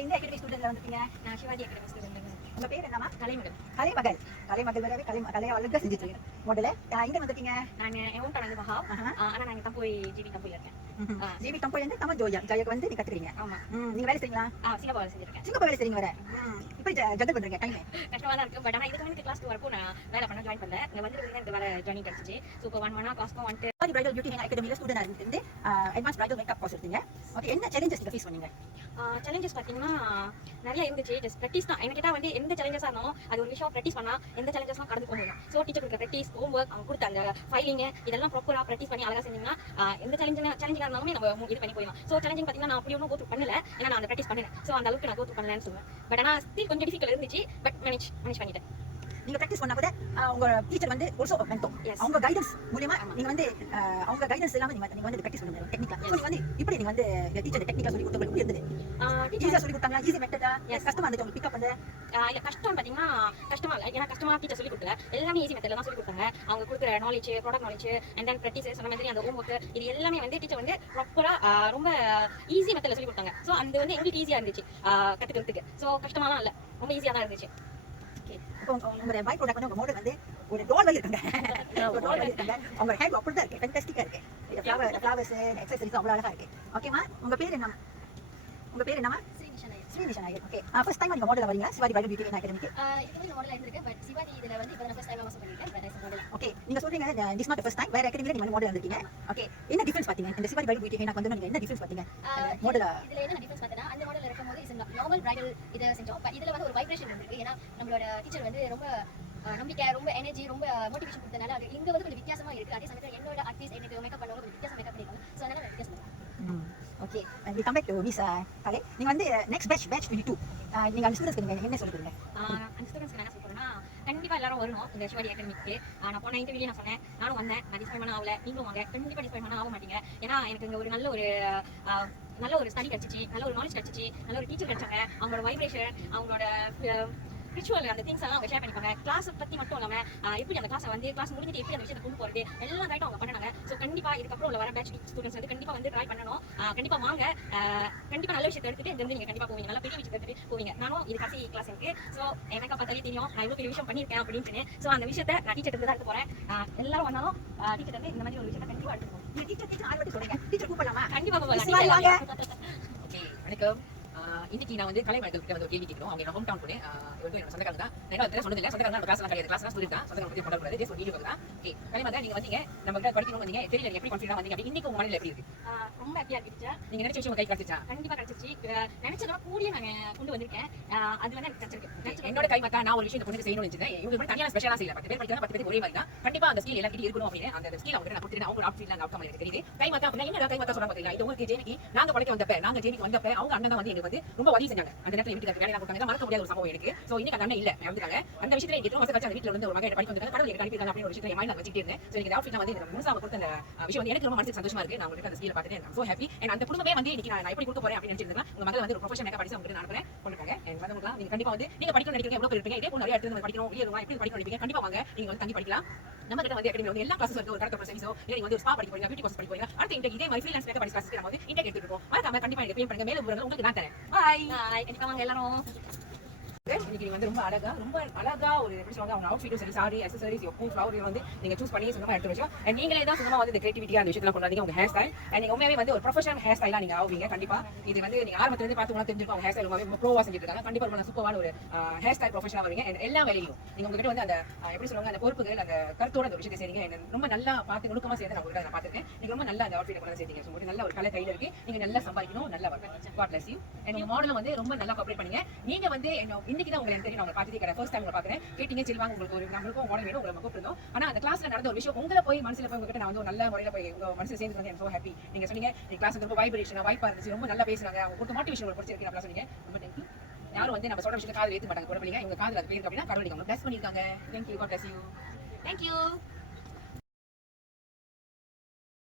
எந்த அகாடமி ஸ்டூடெண்ட்ல வந்திருக்கீங்க? நான் சிவாஜி அகாடமி ஸ்டூடெண்ட். உங்க பேர் என்னமா? கலைமகள். கலைமகள். கலைமகள் வரவே கலையை அழகா செஞ்சுட்டு இருக்கீங்க. முதல்ல எங்க வந்திருக்கீங்க? நான் என் ஹோம் டவுன் வந்து மஹா. ஆனா நான் இங்க தான் போய் ஜிபி தம்புல இருக்கேன். ஜிபி டெம்பிள் வந்து நம்ம ஜோயாக்கு வந்து நீங்க கத்துக்கிறீங்க. ஆமா. நீங்க வேலை செய்றீங்களா? சிங்கப்பூர்ல செஞ்சிருக்கேன். சிங்கப்பூர் வேலை செய்றீங்க வர. இப்போ ஜங்கல் பண்றீங்க டைம். கஷ்டமா தான் இருக்கு. பட் ஆனா இதுக்கு வந்து கிளாஸ் 2 வரைக்கும் நான் வேலை பண்ண ஜாயின் பண்ணல. இங்க வந்து இந்த வேலை ஜாயின் கிடைச்சிச்சு. சோ இப்போ 1 மணி கிளாஸ் வந்துட்டு பிரைடல் பியூட்டி அகாடமில ஸ்டூடெண்டா இருந்து அட்வான்ஸ் பிரைடல் மேக்கப் கோர்ஸ் எடுத்தீங்க. ஓகே, என்ன சேலஞ்சஸ் நீங்க ஃபேஸ் பண்ணீங்க? சேலஞ்சஸ் பாத்தீங்கன்னா நிறைய இருந்துச்சு. ஜஸ்ட் பிராக்டிஸ் தான். எனக்கு கேட்டா வந்து எந்த சேலஞ்சஸா இருந்தாலும் அது ஒரு விஷயம் பிராக்டிஸ் பண்ணா எந்த சேலஞ்சஸ்லாம் கடந்து போக முடியும். சோ டீச்சர் கொடுக்குற பிராக்டிஸ், ஹோம் ஒர்க், அவங்க கொடுத்த அந்த ஃபைலிங் இதெல்லாம் ப்ராப்பரா பிராக்டிஸ் பண்ணி அழகா செஞ்சீங்கன்னா எந்த சேலஞ்சிங்கா இருந்தாலுமே நம்ம இது பண்ணி போயிடலாம். சோ சேலஞ்சிங் பாத்தீங்கன்னா நான் அப்படி ஒன்றும் கோ த்ரூ பண்ணல. ஏன்னா நான் அந்த பிராக்டிஸ் பண்ணேன். சோ அந்த அளவுக்கு நான் கோ த்ரூ பண்ணலன்னு சொல்லுவேன். பட் ஆனா ஸ்டில் கொஞ்சம் டிஃபிகல்ட் இருந்துச்சு. பட் மேனேஜ் பண்ணிட்டேன். நீங்க பிராக்டிஸ் பண்ணா கூட உங்க டீச்சர் வந்து ஆல்சோ மென்டோ. அவங்க கைடன்ஸ் மூலமா நீங்க வந்து அவங்க கைடன்ஸ் இல்லாம நீங்க வந்து பிராக்டிஸ் பண்ணுங்க டெக்னிக்கா. சோ நீங்க வந்து இப்படி நீங்க வந்து டீச்சர் டெக்னிக்கா சொல்லி கொடுத்தது எப்படி இருந்தது? டீச்சர் சொல்லி கொடுத்தாங்க, ஈஸி மெத்தடா? கஷ்டமா இருந்துச்சு உங்களுக்கு பிக் அப் பண்ண? இல்ல கஷ்டம் பாத்தீங்கன்னா கஷ்டமா இல்ல. ஏன்னா கஷ்டமா டீச்சர் சொல்லி கொடுக்கல. எல்லாமே ஈஸி மெத்தட்ல தான் சொல்லி கொடுத்தாங்க. அவங்க கொடுக்குற knowledge, product knowledge and then practice சொன்ன மாதிரி அந்த ஹோம் ஒர்க் இது எல்லாமே வந்து டீச்சர் வந்து ப்ராப்பரா ரொம்ப ஈஸி மெத்தட்ல சொல்லி கொடுத்தாங்க. சோ அது வந்து எங்களுக்கு ஈஸியா இருந்துச்சு கத்துக்கிறதுக்கு. சோ கஷ்டமாலாம் இல்ல, ரொம்ப ஈஸியா தான் இருந்துச்சு. உங்க பை ப்ராடக்ட் வந்து உங்க மாடல் வந்து ஒரு டால் மாதிரி இருக்காங்க. ஒரு டால் மாதிரி இருக்காங்க. அவங்க ஹேண்ட் அப்படிதான் இருக்கு, ஃபேன்டாஸ்டிக்கா இருக்கு. ஃப்ளவர்ஸ் எக்ஸசரிஸ் அவ்வளவு அழகா இருக்கு. ஓகேமா, உங்க பேர் என்ன? உங்க பேர் என்னமா? Srinisha Nair. Okay, first time நீங்க மாடல் வரீங்க சிவாஜி பிரைடல் பியூட்டி அகாடமிக்கு? இதுக்கு வந்து மாடல் ஆயிருந்திருக்கு. பட் சிவாஜி இதுல வந்து இப்போ நான் ஃபர்ஸ்ட் டைம் மாசம் பண்ணிருக்கேன். But I model. ஓகே, நீங்க சொல்றீங்க திஸ் நாட் ஃபர்ஸ்ட் டைம் வேற அகாடமில நீங்க மாடல் வந்திருக்கீங்க. ஓகே, என்ன டிஃபரன்ஸ் பாத்தீங்க இந்த சிவாஜி பிரைடல் பியூட்டி எனக்கு வந்து நீங்க என்ன டிஃபரன்ஸ் பாத்தீங்க மாடல்? இதுல என்ன டிஃபரன்ஸ் பார்த்தா அந்த மாடல்ல இருக்கும்போது இஸ் நார்மல் பிரைடல் இத செஞ்சோம். பட் இதுல வந்து ஒரு வைப்ரேஷன் இருக்கு. ஏன்னா நம்மளோட டீச்சர் வந்து ரொம்ப நம்பிக்கை, ரொம்ப எனர்ஜி, ரொம்ப மோட்டிவேஷன் கொடுத்தனால அது இங்க வந்து கொஞ்சம் வித்தியாசமா இருக்கு. அதே சமயத்துல என்னோட ஆர்டிஸ்ட் எனக்கு மேக்கப் பண்ணவங்க கொஞ்சம் வித்தியாசமா மேக்கப் பண்ணிருக்காங்க. சோ அதனால வித்தியாசமா okay, we come back to Miss கலை. நீங்க வந்து நெக்ஸ்ட் batch 22 நீங்க அந்த ஸ்டூடண்ட்ஸ்க்கு என்ன சொல்றீங்க? அந்த ஸ்டூடண்ட்ஸ்க்கு என்ன சொல்றேன்னா கண்டிப்பா எல்லாரும் வரணும் இந்த சிவாஜி அகாடமிக்கு. நான் போன இன்டர்வியூல நான் சொன்னேன், நானும் வந்தேன். நான் டிஸ்பைன் பண்ண ஆகல, நீங்களும் வாங்க. கண்டிப்பா டிஸ்பைன் பண்ண ஆக மாட்டீங்க. ஏன்னா எனக்கு இங்க ஒரு நல்ல ஒரு ஸ்டடி கிடைச்சிச்சு, நல்ல ஒரு நாலேஜ் கிடைச்சிச்சு, நல்ல ஒரு டீச்சர் கிடைச்சாங்க. அவங்களோட வைப்ரேஷன், அவங்களோட ஸ்பிரிச்சுவல் அந்த திங்ஸ் எல்லாம் அவங்க ஷேர் பண்ணிப்பாங்க. கிளாஸ் பத்தி மட்டும் இல்லாம எப்படி அந்த கிளாஸை வந்து கிளாஸ் முடிஞ்சிட்டு எப்படி அந்த விஷயத்தை கொண்டு போறது எல்லாம் ரைட்டும் அவங்க பண்ணாங்க. ஸோ கண்டிப்பா இதுக்கப்புறம் உள்ள வர பேட்ச் ஸ்டூடெண்ட்ஸ் வந்து கண்டிப்பா வந்து ட்ரை பண்ணணும். கண்டிப்பா வாங்க. கண்டிப்பா நல்ல விஷயத்தை எடுத்துட்டு இந்த நீங்க கண்டிப்பா போவீங்க, நல்ல பெரிய விஷயத்தை எடுத்துட்டு போவீங்க. நானும் இது கடைசி கிளாஸ் இருக்கு. ஸோ எனக்கு பார்த்தாலே தெரியும் நான் இவ்வளவு பெரிய விஷயம் பண்ணியிருக்கேன் அப்படின்னு. ஸோ அந்த விஷயத்தை நான் டீச்சர் தான் எடுத்து போறேன். எல்லாரும் வந்தாலும் டீச்சர் வந்து இந்த மாதிரி ஒரு விஷயத்தை கண்டிப்பா எடுத்து போகணும். நீங்க டீச்சர் ஆல்ரெடி சொல்றீங்க, டீச்சர் கூப்பிடலாமா? கண்டிப்பா ஓகே, வணக்கம். இன்னைக்கு நான் வந்து கலைமகள் கிட்ட வந்து ஒரு கேள்வி கேட்கிறோம். அவங்க என்ன ஹோம் டவுன் போனேன். வந்து என்னோட சொந்தக்காரங்க தான். நான் சொன்னதில்லை, சொந்தக்காரங்க கிளாஸ் எல்லாம் கிடையாது. கிளாஸ் சொல்லிருக்கேன், சொந்தக்காரங்க பத்தி கொண்டு வரக்கூடாது. ஒரு வீடியோ தான். ஓகே, கலைமகள் நீங்க வந்தீங்க, நம்ம கிட்ட படிக்கணும் வந்தீங்க. தெரியல நீங்க எப்படி கான்ஃபிடன்ட்டா வந்தீங்க அப்படி. இன்னைக்கு உங்க மனநிலை எப்படி இருக்கு? ரொம்ப ஹாப்பியா இருந்துச்சு. நீங்க நினைச்ச விஷயம் கை கிடைச்சிச்சா? கண்டிப்பா கிடைச்சிச்சு. நினைச்சதோட கூடிய நான் கொண்டு வந்திருக்கேன். அது வந்து எனக்கு கிடைச்சிருக்கு. என்னோட கை மத்தா நான் ஒரு விஷயம் இந்த பொண்ணுக்கு செய்யணும்னு நினைச்சேன். இவங்க மட்டும் தனியா ஸ்பெஷலா செய்யல. 10 பேர் படிக்கிறாங்க, 10 பேருக்கு ஒரே மாதிரி தான். கண்டிப்பா அந்த ஸ்கில் எல்லாரும் கிட்ட இருக்கணும் அப்படின்னு அந்த ஸ்கில் அவங்க நான் கொடுத்துட்டு அவங்க அவுட்ஃபிட்ல அந்த அவுட்கம் எனக்கு தெரியுது. கை மத்தா அப்படினா என்ன கை மத்தா சொல்றாங்க பாத்தீங்களா? இது உங்களுக்கு ஜேனிக்கு நாங்க படிக்க வந்தப்ப அவங்க அண்ணன் தான் வந்து எனக்கு வந்து ரொம்ப உதவி செஞ்சாங்க. அந்த நேரத்துல வீட்டுக்கு வேலை கொடுத்தாங்க. மறக்க முடியாத ஒரு சம்பவம் எனக்கு. சோ இன்னைக்கு அந்த அண்ணன் இல்ல, வந்துட்டாங்க. அந்த விஷயத்துல எனக்கு ரொம்ப கஷ்டம். அந்த வீட்ல வந்து ஒரு மகன் படிக்க வந்தாங்க, கடவுள் எனக்கு அனுப்பிட்டாங்க அப்படின்னு ஒரு விஷயத்தை என் மைண்ட்ல வச்சிட்டே இருந்தேன். சோ எனக்கு அவுட்ஃபிட்ல வந்து எனக்கு முழுசா கொடுத்த அந்த விஷயம் வந்து எனக்கு ரொம்ப மனசுக்கு சந்தோஷமா இருக்கு. நான் உங்களுக்கு அந்த ஸ்கில் பார்த்துட்டு I'm so happy. and அந்த குடும்பமே வந்து இன்னைக்கு நான் எப்படி கொடுக்க போறேன் அப்படின்னு நினைச்சிருந்தேன். உங்க மகள் வந்து ஒரு ப்ரொஃபஷனல் மேக்கப் படிச்சு உங்களுக்கு நான் அனுப்புறேன், கொண்டு போங்க. எனக்கு வந்து நீங்க கண்டிப்பா வந்து நீங்க படிக்கணும் நினைக்கிறீங்க, எவ்வளவு பேர் இருப்பீங்க, இதே போல நிறைய இடத்துல வந்து படிக்கணும், வெளிய எப்படி படிக்கணும் நினைப்பீங்க, கண்டிப்பா வாங்க. நீங்க வந்து தங்கி படிக்கலாம். நம்ம கிட்ட வந்து அகாடமில வந்து எல்லா கிளாஸஸ் இருக்கு. ஒரு கரெக்ட் சர்வீஸோ இல்ல நீங்க வந்து ஒரு ஸ்பா படிக்க போறீங்க, பியூட்டி கோர்ஸ் படிக்க போறீங்க, அடுத்து இந்த இதே மாதிரி ஃப்ரீலான்ஸ் மேக்கப் கிளாஸஸ் நம்ம வந்து இன்டேக் எடுத்துட்டு இருக்கோம். மறக்காம கண்டிப்பா எனக்கு பே பண்ணுங்க. மேல விவரங்கள் உங்களுக்கு நான் தரேன். பை. கண்டிப்பா வாங்க எல்லாரும். இன்னைக்கு வந்து ரொம்ப அழகா ஒரு எப்படி சொல்லுவாங்க, அவங்க அவுட்ஃபிட்டும் சரி, சாரி, அக்சசரிஸ், பூ, ஃப்ளவர் வந்து நீங்க சூஸ் பண்ணி சொந்தமா எடுத்து வச்சோம். அண்ட் நீங்களே தான் சொந்தமா வந்து இந்த கிரியேட்டிவிட்டியா அந்த விஷயத்துல கொண்டாந்தீங்க. உங்க ஹேர் ஸ்டைல் அண்ட் நீங்க உண்மையாவே வந்து ஒரு ப்ரொஃபஷனல் ஹேர் ஸ்டைலா நீங்க ஆவீங்க. கண்டிப்பா இது வந்து நீங்க ஆரம்பத்துல இருந்து பார்த்து உங்களுக்கு தெரிஞ்சிருக்கும். அவங்க ஹேர் ஸ்டைல் ரொம்ப ப்ரோவா செஞ்சுட்டு இருக்காங்க. கண்டிப்பா ரொம்ப சூப்பரான ஒரு ஹேர் ஸ்டைல் ப்ரொஃபஷனலா வருவீங்க. அண்ட் எல்லா வேலையும் நீங்க உங்ககிட்ட வந்து அந்த எப்படி சொல்லுவாங்க, அந்த பொறுப்புகள், அந்த கருத்தோட அந்த விஷயத்தை செய்றீங்க. ரொம்ப நல்லா பார்த்து நுணுக்கமா செய்யறது நான் உங்களுக்கு பார்த்திருக்கேன். நீங்க ரொம்ப நல்ல அந்த அவுட்ஃபிட் கொண்டு சேர்த்தீங்க. ஸோ நல்ல ஒரு கலை கையில இருக்கு. நீங்க நல்லா சம்பாதிக்கணும், நல்லா வரணும். God bless you. அண்ட் உங்க மாடலும் வந்து ரொம்ப நல்லா கோஆபரேட் பண்ணீங்க. நீங்க வந்து இன்னைக்கு தான் உங்களுக்கு தெரியும், நான் பார்த்ததே கிடையாது. ஃபர்ஸ்ட் டைம் பாக்குறேன். கேட்டீங்க சரி வாங்க உங்களுக்கு ஒரு நம்மளுக்கும் மாடல் வேணும், உங்களை கூப்பிட்டுருந்தோம். ஆனா அந்த கிளாஸ்ல நடந்த ஒரு விஷயம் உங்களை போய் மனசுல போய் உங்ககிட்ட நான் வந்து ஒரு நல்ல முறையில போய் உங்க மனசுல சேர்ந்து வந்து சோ ஹாப்பி. நீங்க சொன்னீங்க இந்த கிளாஸ் ரொம்ப வைப்ரேஷனா வைப்பா இருந்துச்சு, ரொம்ப நல்லா பேசுறாங்க, அவங்க கொடுத்த மோட்டிவேஷன் உங்களுக்கு பிடிச்சிருக்கு அப்படி சொன்னீங்க. ரொம்ப தேங்க்யூ. யாரும் வந்து நம்ம சொல்ற விஷயத்தை காதுல ஏத்து மாட்டாங்க. போறப்பீங்க இவங்க காதுல அது போயிருக்க அப்படின்னா கடவுள் நீங்க பிளஸ் பண்ணிருக்காங்க. Thank you. God bless you. Thank you.